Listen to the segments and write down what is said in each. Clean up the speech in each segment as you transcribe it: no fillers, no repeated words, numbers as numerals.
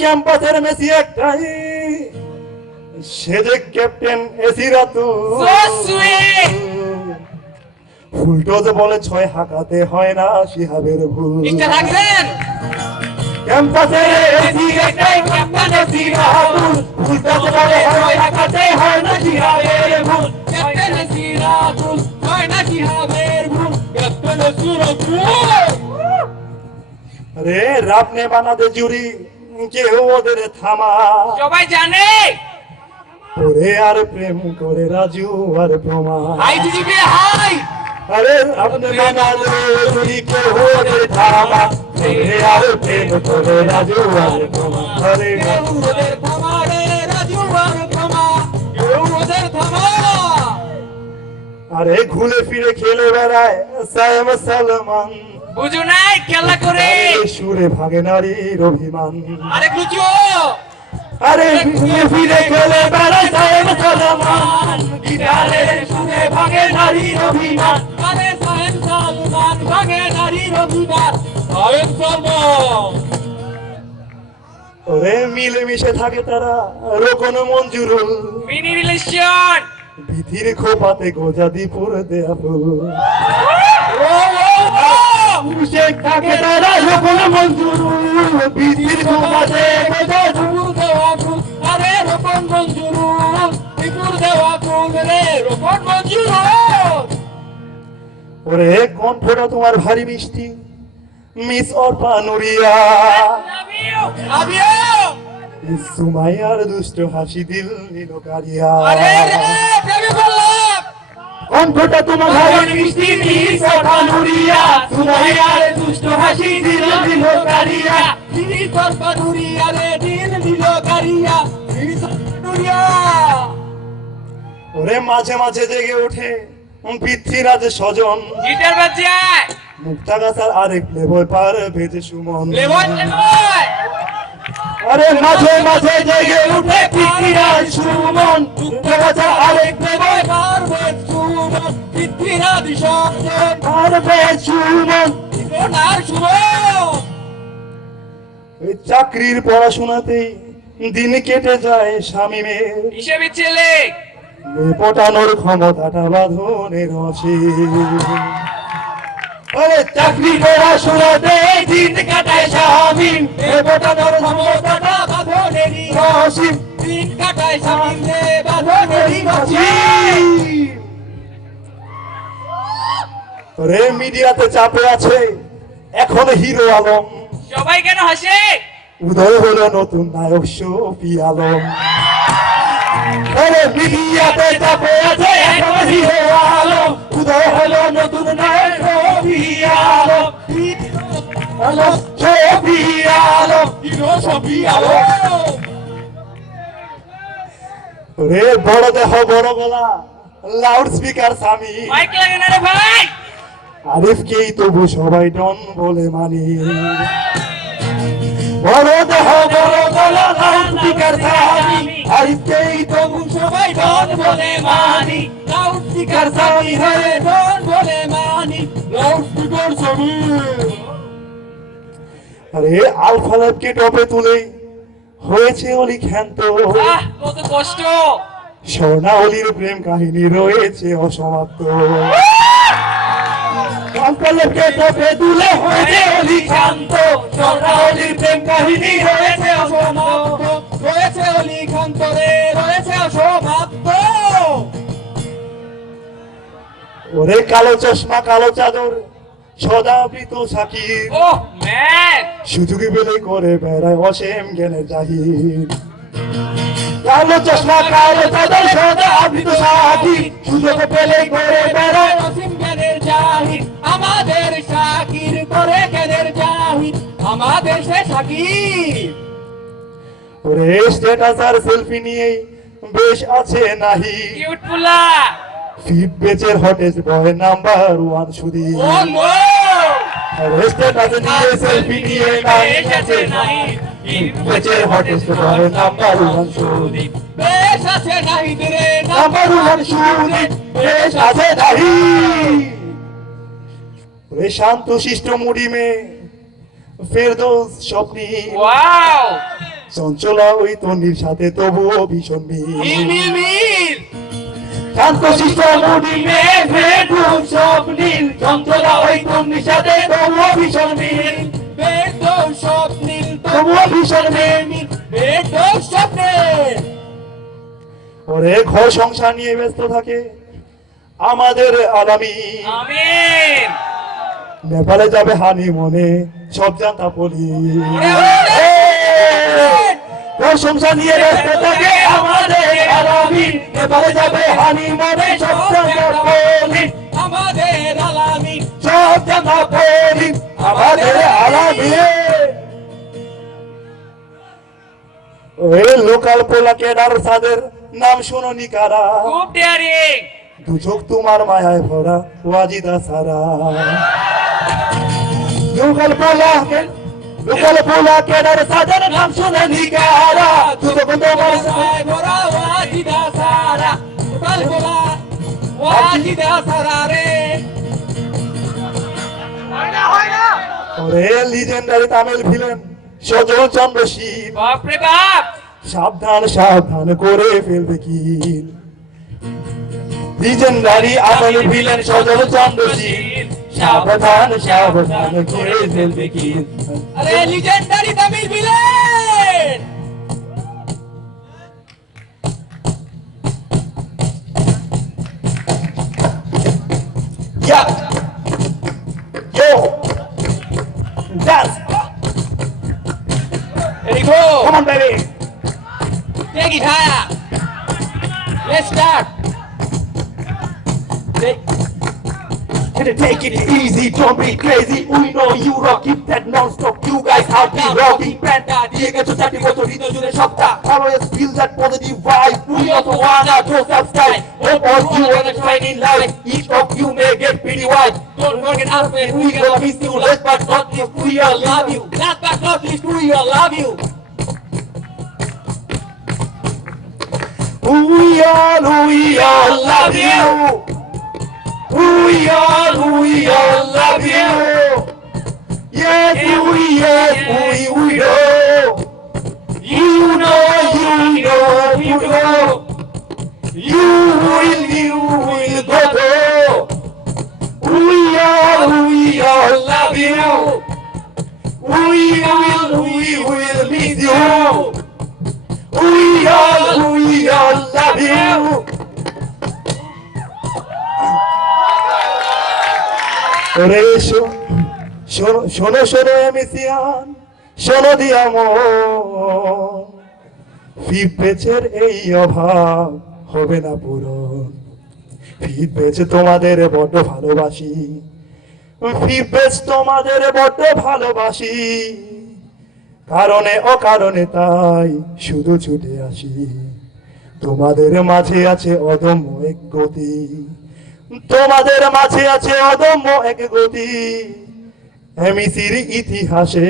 ক্যাম্পাসের মেসি একটাই, সে যে ক্যাপ্টেন এসি রাতু। ফুলটো যে বলে 6 হাঁকাতে হয় না শিহাবের ভুল। ক্যাম্পাসের এসি একটাই, ক্যাপ্টেন এসি রাতু। ফুলটো যে বলে 6 হাঁকাতে হয় না শিহাবের ভুল। ক্যাপ্টেন এসি রাতু, হয় না শিহাবের ভুল। Captain AC Ratu. আরে রাপ নে বানাতে জুরি, কেউ ওদের থামা সবাই জানে। ওরে আর প্রেম করে রাজু আর প্রমা। হাই দিদিকে হাই। আরে আপনি বানাতে জুরি, কেউ ওদের থামা। ওরে আর প্রেম করে রাজু আর প্রমা। আরে ওদের থামা রে, রাজু আর প্রমা, কেউ ওদের থামা। আরে ঘুরে ফিরে খেলে বেড়ায় সায়েম সালমান। বুঝো নাই খেলা করে সুরে ভাগে নারীর অভিমান। আরে বুঝো। আরে ঘুরে ফিরে খেলে বেড়ায় সায়েম সালমান। গিটারে সুরে ভাগে নারীর অভিমান। আরে সায়েম সালমান ভাগে নারীর অভিমান। সায়েম সালমান। ওরে মিলেমিশে থাকে তারা রোকন মঞ্জুরুল। Mini relation. বিধির খোপাতে গোজা দীপুর দেয়া ফুল। থাকে তারা রোকন মঞ্জুরুল। বিধির খোপাতে গোজা দীপুর দেওয়া ফুল। আরে রোকন মঞ্জুরুল, দীপুর দেওয়া ফুল রে রোকন মঞ্জুরুল। ওরে কণ্ঠটা তোমার ভারী মিষ্টি, মিস অর্পা নুরিয়া। সুমাইয়ার দুষ্ট হাসি দিল নিল কারিয়া। কণ্ঠটা তোমার ভারী মিষ্টি, মিস অর্পা নুরিয়া। সুমাইয়ার দুষ্ট হাসি দিল নিল কারিয়া। মিস অর্পা নুরিয়া রে দিল দিল কারিয়া। মিস অর্পা নুরিয়া। ওরে মাঝে মাঝে জেগে ওঠে পৃথ্বীরাজ স্বজন। গিটার বাজায় মুক্তাগাছার আরেক লেবয় পার ভেজে সুমন। লেবয় লেবয়। আরে মাঝে মাঝে জেগে উঠে পৃথ্বীরাজ সুমন। মুক্তাগাছার আরেক লেবয় পার ভেজে সুমন। পৃথ্বীরাজ স্বজন পার ভেজে সুমন। আর সুমন। এই চাকরির পড়াশোনাতেই দিন কেটে যায় শামীমের। হিসেবে ছেলে মেয়ে পটানোর ক্ষমতাটা বাঁধনের রসে। আরে চাকরি পড়াশোনাতে দিন কাটায় শামীম। মেয়ে পটানোর ক্ষমতাটা বাঁধনেরই রসে। দিন কাটায় সামনে বাঁধনেরই রসে। ওরে মিডিয়াতে চাপে আছে এখন হিরো আলম। সবাই কেন হাসে? উদয় হলো নতুন নায়ক শফি আলম। আরে মিডিয়াতে চাপে আছে এখন হিরো আলম। উদয় হলো নতুন নায়ক শফি আলম। আলম শফি আলম, হিরো শফি আলম। ওরে বড় দেহ বড় গলা, লাউড স্পিকার স্বামী। মাইক লাগে না রে ভাই। আরিফকেই তবু সবাই ডন বলে মানি। বড় দেহ বড় গলা, লাউড স্পিকার স্বামী। আরিফকেই তবু সবাই ডন বলে মানি। লাউড স্পিকার স্বামী হয়ে ডন বলে মানি। লাউড স্পিকার স্বামী। আরে আলফা ল্যাবকে টপে তুলে হয়েছে অলি খ্যান্ত। আহ কত কষ্ট। স্বর্ণাবলীর প্রেম কাহিনী রয়েছে অসমাপ্ত। আলফা ল্যাবকে টপে তুলে হয়েছে অলি খ্যান্ত। স্বর্ণাবলীর প্রেম কাহিনী রয়েছে অসমাপ্ত। রয়েছে অলি খান্তরে রয়েছে অসমাপ্ত। ওরে কালো চশমা কালো চাদর সদাবৃত সাকির। ওহ ম্যান। সুযোগে পেলে করে বেড়ায় অসীম জ্ঞানের জাহির। কালো চশমা কালো চাদর সদাবৃত সাকির। সুযোগ পেলে করে বেড়ায় অসীম জ্ঞানের জাহির। আমাদের শাকির করে জ্ঞানের জাহির। আমাদের সে শাকির। ওরে স্ট্যাটাস আর সেলফি নিয়ে বেশ আছে নাহি। কিউট পুলা। ফিট বেচের হটেস্ট বয় নাম্বার 1 সুদি। Oh no. ওরে স্ট্যাটাস নিয়ে সেলফি নিয়ে বেশ আছে নাহি। নাই। ফিট বেচের হটেস্ট বয় নাম্বার 1 সুদি। বেশ আছে নাই রে নাম্বার 1 সুদি। বেশ আছে নাহি। শান্ত শিষ্ট মুড়ি মেয়ে ফেরদৌস স্বপ্নী ওয়াও চঞ্চলা ওই তন্নির সাথে তবুও ভীষণ মিল মিল মিল মিল শান্ত শিষ্ট মুড়ি মেয়ে ফেরদৌস স্বপ্নীল চঞ্চলা ওই তন্নির সাথে তবুও ভীষণ মিল বেদো স্বপ্নিল তবুও ভীষণ মিল বেদো স্বপ্নিল ওরে ঘর সংসার নিয়ে ব্যস্ত থাকে আমাদের আলামী আমিন নেপালে যাবে হানি মনে সব জানতা বলি ঘর সংসার নিয়ে ব্যস্ত থাকে আমাদের আলামী নেপালে যাবে হানি মনে সব জানতা বলি আমাদের আলামিন সব জানতা বলি আমাদের আলামী ওই লোকাল পোলা কেডার সাদের নাম শুনোনি কারা খুব ডেয়ারিং দু চোখ তোমার মায়ায় ভরা ওয়াজিদা সারা লোকাল পোলা কেডার সাদের নাম শুনোনি কারা দু চোখ তোমার বড় ওয়াজিদা সারা কাল বলা ওয়াজিদা সারা রে ওরে লিজেন্ডারি তামিল ভিলেন সজল চন্দ্র শিব বাপ রে বাপ সাবধান সাবধান করে ফেলবে কিল লিজেন্ডারি তামিল ভিলেন সজল চন্দ্র শিব সাবধান সাবধান করে ফেলবে কিল আরে legendary Tamil villain Yeah. Yo. Dance. Ready go Come on, baby. take it higher let's start Take it easy, don't be crazy. We know you rock it that non-stop. You guys have the rocking panda. দিয়ে গেছো 30 বছর হৃদয় জুড়ে সবটা. Always feel that positive vibe. We also wanna throw some style. Hope all you wanna shine in life. Each of you may get pretty wide. don't forget us man We gonna miss you, last but not least, we all love you. last but not least we all love you We all love you. We all love you. Yes, we know. You know. You will go through. We all love you. We will miss you. We all love you. ওরে শোনো এমিসিয়ান শোনো দিয়া মন fit পেচের এই অভাব হবে না পূরণ ফিট পেচে তোমাদের বড্ড ভালোবাসি ফিট পেচ তোমাদের বড্ড ভালোবাসি কারণে অকারণে তাই শুধু ছুটে আসি তোমাদের মাঝে আছে অদম্য এক গতি তোমাদের মাঝে আছে অদম্য এক গতি এমিসির ইতিহাসে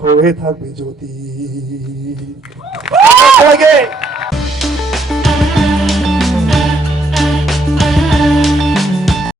হয়ে থাকবে জ্যোতি